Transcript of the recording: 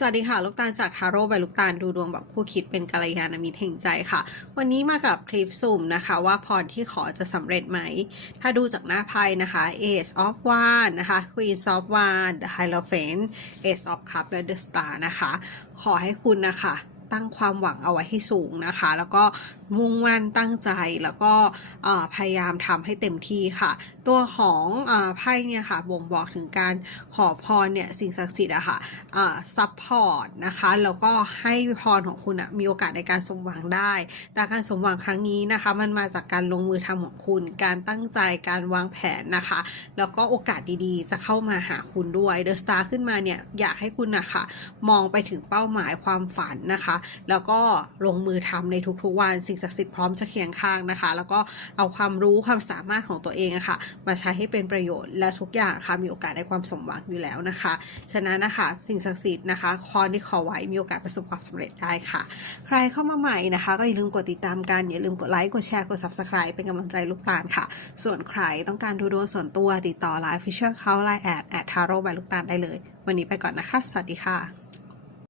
สวัสดีค่ะ ลูกตาลจากทาโร่ใบลูกตาลดูดวงแบบคู่คิดเป็นกัลยาณมิตรแห่งใจค่ะ วันนี้มากับคลิปสุ่มนะคะ ว่าพรที่ขอจะสำเร็จไหม ถ้าดูจากหน้าไพ่นะคะ Ace of Wands นะคะ Queen of Wands The Hierophant Ace of Cups และ The Star นะคะ ขอให้คุณนะคะตั้งความหวังเอาไว้ให้สูงนะคะ แล้วก็มุ่งมั่นตั้งใจแล้วก็พยายามทำให้เต็มที่ค่ะ ตัวของไพ่เนี่ยค่ะบ่งบอกถึงการขอพรเนี่ยสิ่งศักดิ์สิทธิ์อะค่ะซัพพอร์ตนะคะแล้วก็ให้พรของคุณอะมีโอกาสในการสมหวังได้ แต่การสมหวังครั้งนี้นะคะ มันมาจากการลงมือทำของคุณ การตั้งใจการวางแผนนะคะ แล้วก็โอกาสดีๆ จะเข้ามาหาคุณด้วยเดอะสตาร์ขึ้นมาเนี่ยอยากให้คุณนะคะมองไปถึงเป้าหมายความฝันนะคะ แล้วก็ลงมือทำในทุกๆวันสิ่ง่งศักดิ์สิทธิ์พร้อมจะเคียงข้างนะคะ แล้วก็เอาความรู้ความสามารถของตัวเองอะค่ะมาใช้ให้เป็นประโยชน์และทุกอย่างค่ะมีโอกาสในความสมหวังอยู่แล้วนะคะ ฉะนั้นนะคะสิ่งศักดิ์สิทธิ์นะคะคอนที่ขอไว้มีโอกาสประสบความสำเร็จได้ค่ะ ใครเข้ามาใหม่นะคะ ก็อย่าลืมกดติดตามกันอย่าลืมกดไลค์กดแชร์กด subscribe เป็นกำลังใจลูกตาลค่ะ ส่วนใครต้องการดูดวงส่วนตัวติดต่อไลน์ฟิชเชอร์เขาไลน์แอดแอดทาโร่ใบลูกตาลได้เลย วันนี้ไปก่อนนะคะ สวัสดีค่ะ